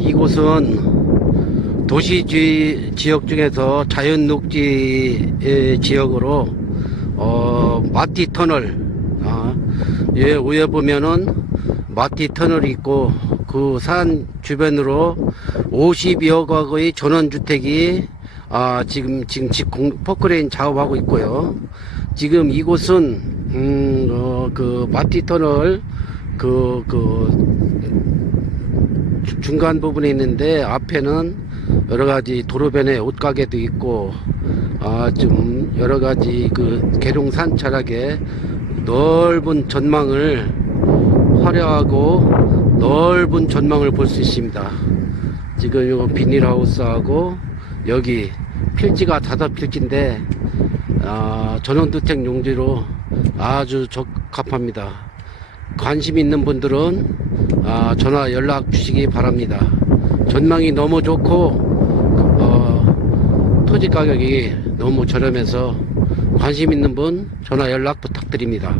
이곳은 도시 지, 지역 중에서 자연 녹지 의 지역으로 어, 마티 터널 아, 예, 위에 보면은 마티 터널이 있고 그 산 주변으로 50여 가구의 전원주택이 아, 지금 지금 집 공, 포크레인 작업하고 있고요. 지금 이곳은 음, 어, 그 마티 터널 그, 그, 주- 중간 부분에 있는데 앞에는 여러 가지 도로변에 옷가게도 있고, 아, 좀 여러 가지 그 계룡산 철학의 넓은 전망을 화려하고 넓은 전망을 볼 수 있습니다. 지금 요 비닐하우스하고 여기 필지가 다섯 필지인데, 아, 전원주택 용지로 아주 적합합니다. 관심 있는 분들은 아, 전화 연락 주시기 바랍니다. 전망이 너무 좋고 어, 토지 가격이 너무 저렴해서 관심 있는 분 전화 연락 부탁드립니다.